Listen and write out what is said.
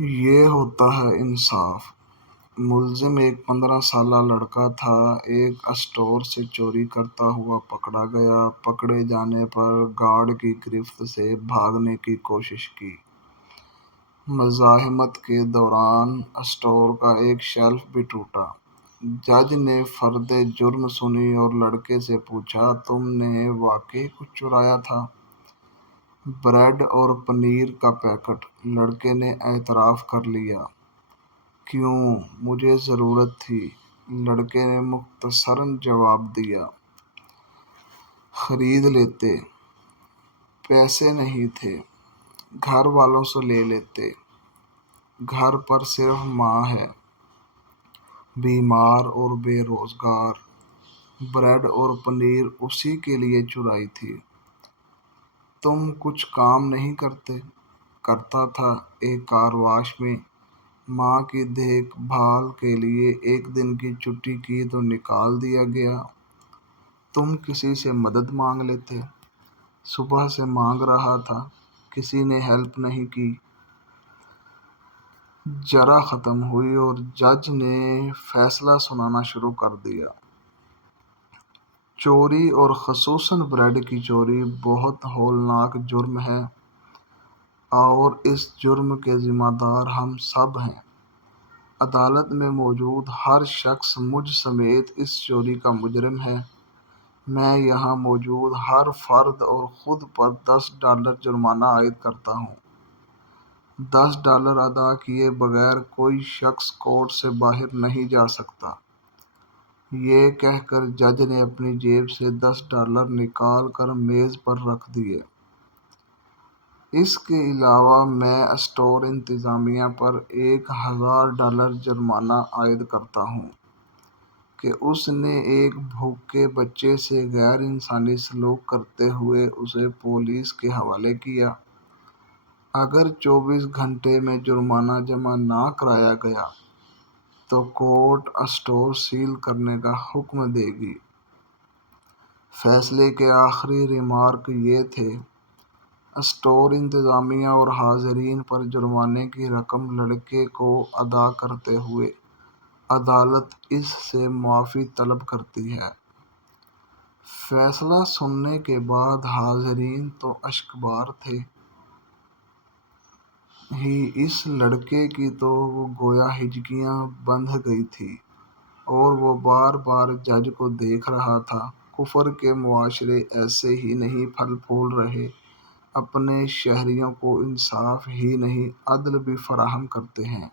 یہ ہوتا ہے انصاف۔ ملزم ایک 15 سالہ لڑکا تھا۔ ایک اسٹور سے چوری کرتا ہوا پکڑا گیا۔ پکڑے جانے پر گارڈ کی گرفت سے بھاگنے کی کوشش کی۔ مزاحمت کے دوران اسٹور کا ایک شیلف بھی ٹوٹا۔ جج نے فرد جرم سنی اور لڑکے سے پوچھا، تم نے واقعی کچھ چرایا تھا؟ بریڈ اور پنیر کا پیکٹ۔ لڑکے نے اعتراف کر لیا۔ کیوں؟ مجھے ضرورت تھی، لڑکے نے مختصراً جواب دیا۔ خرید لیتے۔ پیسے نہیں تھے، گھر والوں سے لے لیتے۔ گھر پر صرف ماں ہے، بیمار اور بے روزگار۔ بریڈ اور پنیر اسی کے لیے چرائی تھی۔ تم کچھ کام نہیں کرتے؟ کرتا تھا، ایک کار واش میں۔ ماں کی دیکھ بھال کے لیے ایک دن کی چھٹی کی تو نکال دیا گیا۔ تم کسی سے مدد مانگ لیتے؟ صبح سے مانگ رہا تھا، کسی نے ہیلپ نہیں کی۔ جرا ختم ہوئی اور جج نے فیصلہ سنانا شروع کر دیا۔ چوری اور خصوصاً بریڈ کی چوری بہت ہولناک جرم ہے اور اس جرم کے ذمہ دار ہم سب ہیں۔ عدالت میں موجود ہر شخص مجھ سمیت اس چوری کا مجرم ہے۔ میں یہاں موجود ہر فرد اور خود پر $10 جرمانہ عائد کرتا ہوں۔ $10 ادا کیے بغیر کوئی شخص کورٹ سے باہر نہیں جا سکتا۔ یہ کہہ کر جج نے اپنی جیب سے $10 نکال کر میز پر رکھ دیے۔ اس کے علاوہ میں اسٹور انتظامیہ پر $1000 جرمانہ عائد کرتا ہوں کہ اس نے ایک بھوکے بچے سے غیر انسانی سلوک کرتے ہوئے اسے پولیس کے حوالے کیا۔ اگر 24 گھنٹے میں جرمانہ جمع نہ کرایا گیا تو کورٹ اسٹور سیل کرنے کا حکم دے گی۔ فیصلے کے آخری ریمارک یہ تھے، اسٹور انتظامیہ اور حاضرین پر جرمانے کی رقم لڑکے کو ادا کرتے ہوئے عدالت اس سے معافی طلب کرتی ہے۔ فیصلہ سننے کے بعد حاضرین تو اشکبار تھے ہی، اس لڑکے کی تو گویا ہجکیاں بندھ گئی تھیں اور وہ بار بار جج کو دیکھ رہا تھا۔ کفر کے معاشرے ایسے ہی نہیں پھل پھول رہے، اپنے شہریوں کو انصاف ہی نہیں عدل بھی فراہم کرتے ہیں۔